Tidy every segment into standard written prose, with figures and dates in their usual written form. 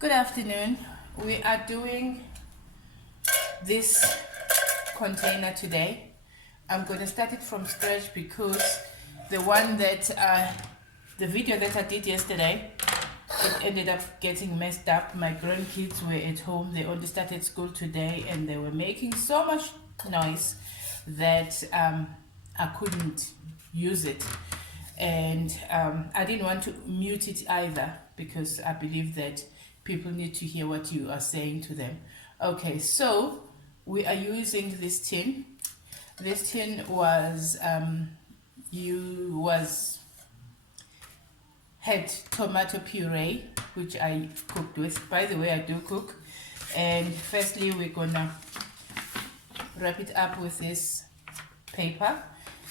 Good afternoon. We are doing this container today. I'm going to start it from scratch because the one that the video that I did yesterday, it ended up getting messed up. My grandkids were at home. They only started school today and they were making so much noise that I couldn't use it. And I didn't want to mute it either because I believe that people need to hear what you are saying to them. Okay, so we are using this tin. This tin had tomato puree, which I cooked with. By the way, I do cook. And firstly, we're gonna wrap it up with this paper,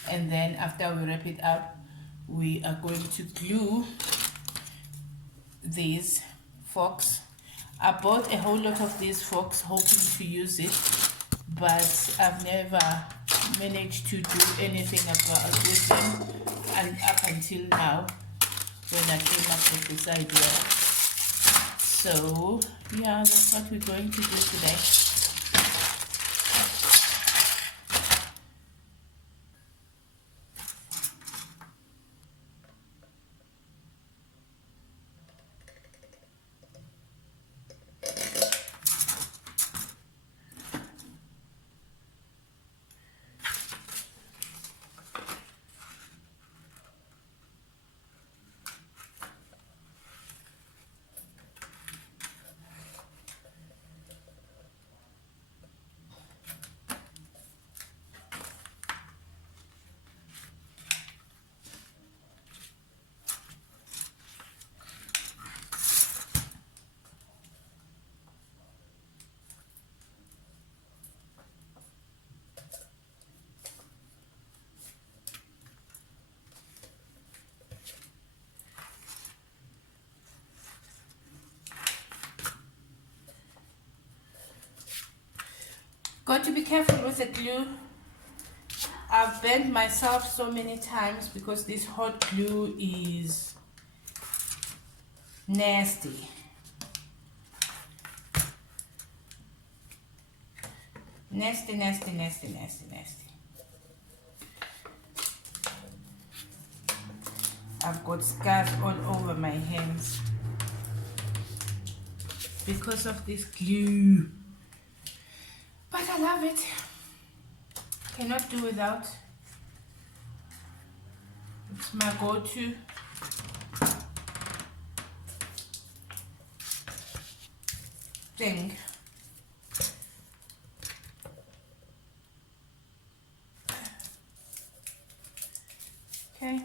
and then after we wrap it up, we are going to glue these forks. I bought a whole lot of these forks hoping to use it, but I've never managed to do anything about with them and up until now when I came up with this idea. So yeah, that's what we're going to do today. Got to be careful with the glue. I've bent myself so many times because this hot glue is nasty. Nasty, nasty, nasty, nasty, nasty. I've got scars all over my hands because of this glue. But I love it. Cannot do without. It's my go-to. Thing. Okay.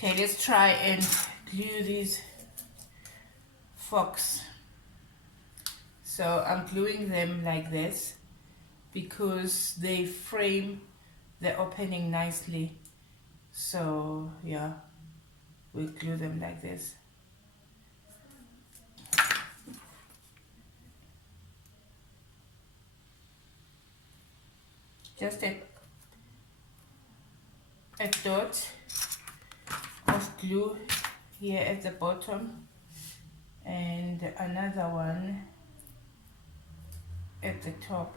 Okay, let's try and glue these forks. So I'm gluing them like this because they frame the opening nicely. So yeah, we glue them like this. Just a dot of glue here at the bottom and another one at the top.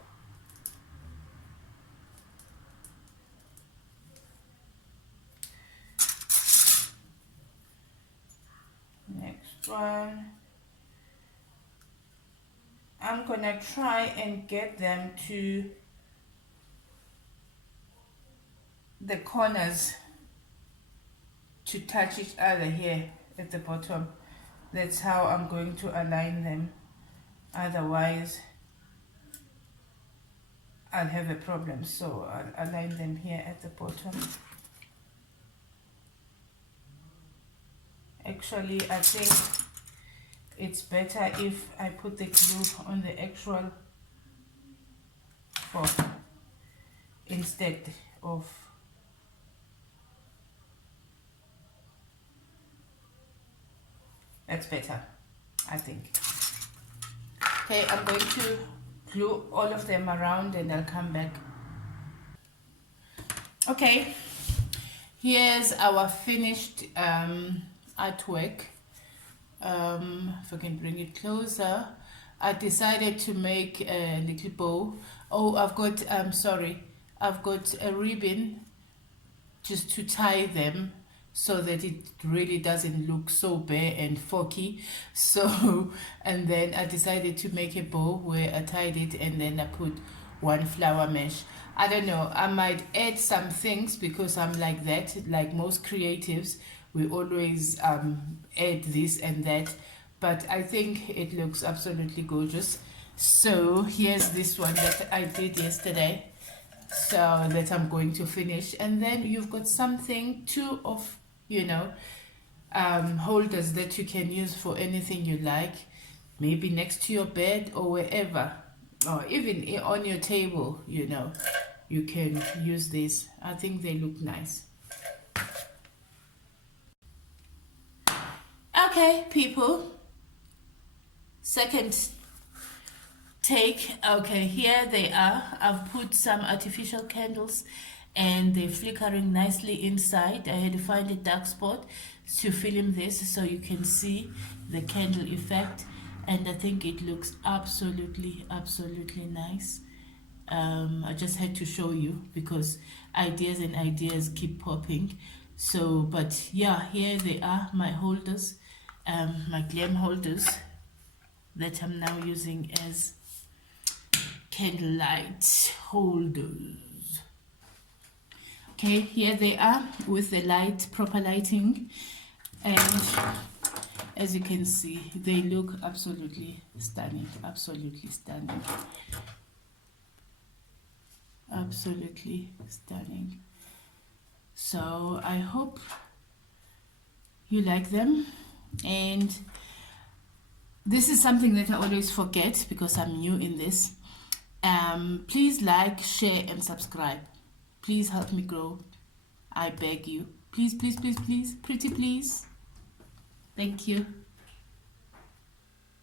Next one. I'm gonna try and get them to the corners to touch each other here at the bottom. That's how I'm going to align them. Otherwise, I'll have a problem. So I'll align them here at the bottom. Actually, I think it's better if I put the glue on the actual fork instead of that's better, I think. Okay, I'm going to glue all of them around and I'll come back. Okay, here's our finished artwork. If I can bring it closer, I decided to make a little bow. Oh, I've got I've got a ribbon just to tie them so that it really doesn't look so bare and foggy. So, and then I decided to make a bow where I tied it and then I put one flower mesh. I don't know, I might add some things because I'm like that, like most creatives. We always add this and that, but I think it looks absolutely gorgeous. So here's this one that I did yesterday, so that I'm going to finish. And then you've got something, two of, you know, holders that you can use for anything you like, maybe next to your bed or wherever, or even on your table, you know, you can use this. I think they look nice. Okay, people, second take. Okay, here they are. I've put some artificial candles and they're flickering nicely inside. I had to find a dark spot to film this so you can see the candle effect, and I think it looks absolutely nice. I just had to show you because ideas and ideas keep popping. So, but yeah, here they are, my holders, my glam holders that I'm now using as candlelight holders. Okay, here they are with the light, proper lighting, and as you can see, they look absolutely stunning, absolutely stunning, absolutely stunning. So I hope you like them, and this is something that I always forget because I'm new in this. Please like, share, and subscribe. Please help me grow. I beg you. Please, please, please, please. Pretty please. Thank you.